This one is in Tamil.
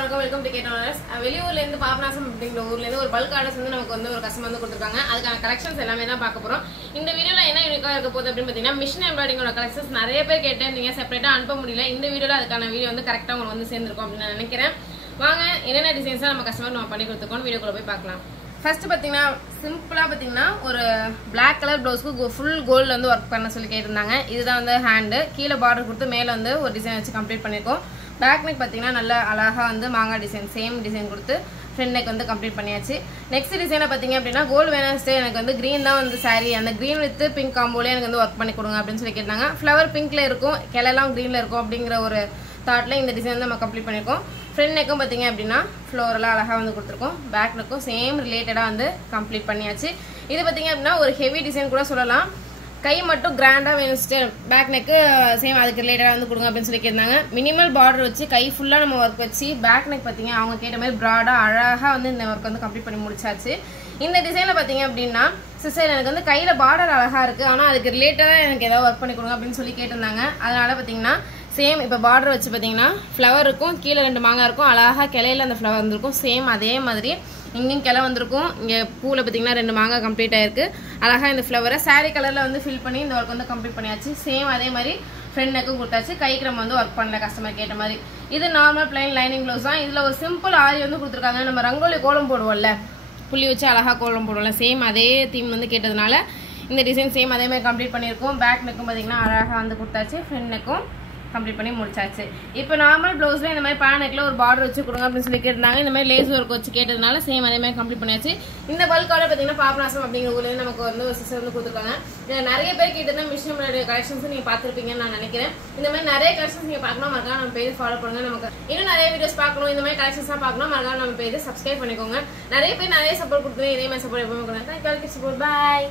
வணக்கம் வெல்கம் டு கேட்டோனர்ஸ். வெளியூர்ல இருந்து பாபநாசம் அப்படிங்கிற ஊர்ல இருந்து ஒரு பல்க் ஆர்டர்ஸ் வந்து நமக்கு வந்து ஒரு கஸ்டமர் வந்து கொடுத்துருக்காங்க. அதுக்கான கலெக்ஷன்ஸ் எல்லாமே தான் பார்க்க போறோம். இந்த வீடியோல என்ன யூனிக்கா இருக்க போகுது அப்படின்னு பாத்தீங்கன்னா மிஷின் எம்ப்ராய்டிங்கோட கலெக்ஷன்ஸ் நிறைய பேர் கேட்டேன், நீங்க செப்பரேட்டா அனுப்ப முடியல. இந்த வீடியோல அதுக்கான வீடியோ வந்து கரெக்டா உங்களுக்கு வந்து சேர்ந்திருக்கும் அப்படின்னு நான் நினைக்கிறேன். வாங்க என்னென்ன டிசைன்ஸ் நம்ம கஸ்டமர் நம்ம பண்ணி கொடுத்துருக்கோம் வீடியோக்குள்ள போய் பார்க்கலாம். ஃபர்ஸ்ட் பாத்தீங்கன்னா சிம்பிளா பாத்தீங்கன்னா ஒரு பிளாக் கலர் ப்ளவுஸ்க்கு ஃபுல் கோல்டு வந்து ஒர்க் பண்ண சொல்லி கேட்டிருந்தாங்க. இதுதான் வந்து ஹேண்டு, கீழே பார்டர் கொடுத்து மேல வந்து ஒரு டிசைன் வச்சு கம்ப்ளீட் பண்ணிருக்கோம். பேக் நெக் பார்த்தீங்கன்னா நல்லா அழகாக வந்து மாங்காய் டிசைன் சேம் டிசைன் கொடுத்து ஃப்ரண்ட் நெக் வந்து கம்ப்ளீட் பண்ணியாச்சு. நெக்ஸ்ட் டிசைனை பார்த்தீங்க அப்படின்னா கோல்டு வெனஸ்டே எனக்கு வந்து க்ரீன் தான் வந்து சாரி, அந்த க்ரீன் வித் பிங்க் காம்போலே எனக்கு வந்து ஒர்க் பண்ணி கொடுங்க அப்படின்னு சொல்லி கேட்டாங்க. ஃப்ளவர் பிங்க்ல இருக்கும், கிளைலாம் க்ரீனில் இருக்கும் அப்படிங்கிற ஒரு தாட்டில் இந்த டிசைன் வந்து நம்ம கம்ப்ளீட் பண்ணியிருக்கோம். ஃப்ரண்ட் நெக்கும் பார்த்தீங்க அப்படின்னா ஃப்ளோரெல்லாம் அழகாக வந்து கொடுத்துருக்கோம். பேக் நெக்கும் சேம் ரிலேட்டடாக வந்து கம்ப்ளீட் பண்ணியாச்சு. இது பார்த்தீங்க அப்படின்னா ஒரு ஹெவி டிசைன் கூட சொல்லலாம். கை மட்டும் கிராண்டாக வேணும், பேக் நெக்கு சேம் அதுக்கு ரிலேட்டடாக வந்து கொடுங்க அப்படின்னு சொல்லி கேட்டாங்க. மினிமல் பார்டர் வச்சு கை ஃபுல்லாக நம்ம ஒர்க் வச்சு பேக் நெக் பார்த்தீங்க அவங்க கேட்ட மாதிரி ப்ராடாக அழகாக வந்து இந்த ஒர்க் வந்து கம்ப்ளீட் பண்ணி முடிச்சாச்சு. இந்த டிசைனில் பார்த்தீங்க அப்படின்னா சிஸ்டர் எனக்கு வந்து கையில் பார்டர் அழகாக இருக்குது, ஆனால் அதுக்கு ரிலேட்டடாக எனக்கு ஏதாவது ஒர்க் பண்ணி கொடுங்க அப்படின்னு சொல்லி கேட்டிருந்தாங்க. அதனால் பார்த்தீங்கன்னா சேம் இப்போ பார்டர் வச்சு பார்த்தீங்கன்னா ஃப்ளவர் இருக்கும், கீழே 2 மாங்காய் இருக்கும், அழகாக கிளையில அந்த ஃப்ளவர் வந்துருக்கும். சேம் அதே மாதிரி இங்கேயும் கிளை வந்திருக்கும். இங்கே பூவில் பார்த்தீங்கன்னா 2 மாங்காய் கம்ப்ளீட் ஆயிருக்கு. அழகாக இந்த ஃப்ளவரை சாரீ கலரில் வந்து ஃபில் பண்ணி இந்த ஒர்க் வந்து கம்ப்ளீட் பண்ணியாச்சு. சேம் அதே மாதிரி ஃப்ரண்ட் நெக்கும் கொடுத்தாச்சு. கைக்கு நம்ம வந்து ஒர்க் பண்ணல கஸ்டமர் கேட்ட மாதிரி. இது நார்மல் பிளைன் லைனிங் ப்ளவுஸ் தான். இதில் ஒரு சிம்பிள் ஆரி வந்து கொடுத்துருக்காங்க. நம்ம ரங்கோலி கோலம் போடுவோம்ல, புள்ளி வச்சு அழகாக கோலம் போடுவோம்ல, சேம் அதே தீம் வந்து கேட்டதுனால இந்த டிசைன் சேம் அதே மாதிரி கம்ப்ளீட் பண்ணியிருக்கோம். பேக் நெக்கும் பார்த்தீங்கன்னா அழகாக வந்து கொடுத்தாச்சு, ஃப்ரண்ட் நெக்கும் கம்ப்ளீட் பண்ணி முடிச்சாச்சு. இப்போ நார்மல் ப்ளவுஸ்ல இந்த மாதிரி பேன் நெக்ல ஒரு பார்டர் வச்சு கொடுங்க அப்படின்னு சொல்லி கேட்டிருந்தாங்க. இந்த மாதிரி லேஸ் ஒர்க் வச்சு கேட்டதுனால சேம் அதே மாதிரி கம்ப்ளீட் பண்ணியாச்சு. இந்த பல்க் ஆர்டர் பார்த்தீங்கன்னா பாபநாசம் அப்படிங்கிற ஊர்ல நமக்கு வந்து ஒரு சிஸ்டர் வந்து கொடுத்துருக்காங்க. நிறைய பேர் கேட்டதுன்னா மிஷின் கலெக்ஷன்ஸ் நீங்க பார்த்துருப்பீங்கன்னு நான் நினைக்கிறேன். இந்த மாதிரி நிறைய கலெக்ஷன்ஸ் நீங்க பார்க்கணும், மறக்காம நம்ம பேஜ் ஃபாலோ பண்ணுங்க. நமக்கு இன்னும் நிறைய வீடியோஸ் பார்க்கணும், இந்த மாதிரி கலெக்ஷன்ஸ் தான் பார்க்கணும், மறக்காம நம்ம பேஜ் சப்ஸ்கிரைப் பண்ணிக்கோங்க. நிறைய பேர் நிறைய சப்போர்ட் கொடுத்துருங்க, இதே மாதிரி சப்போர்ட் எப்பவுமே கொடுங்க. தேங்க்யூ, சப்போர்ட், பாய்.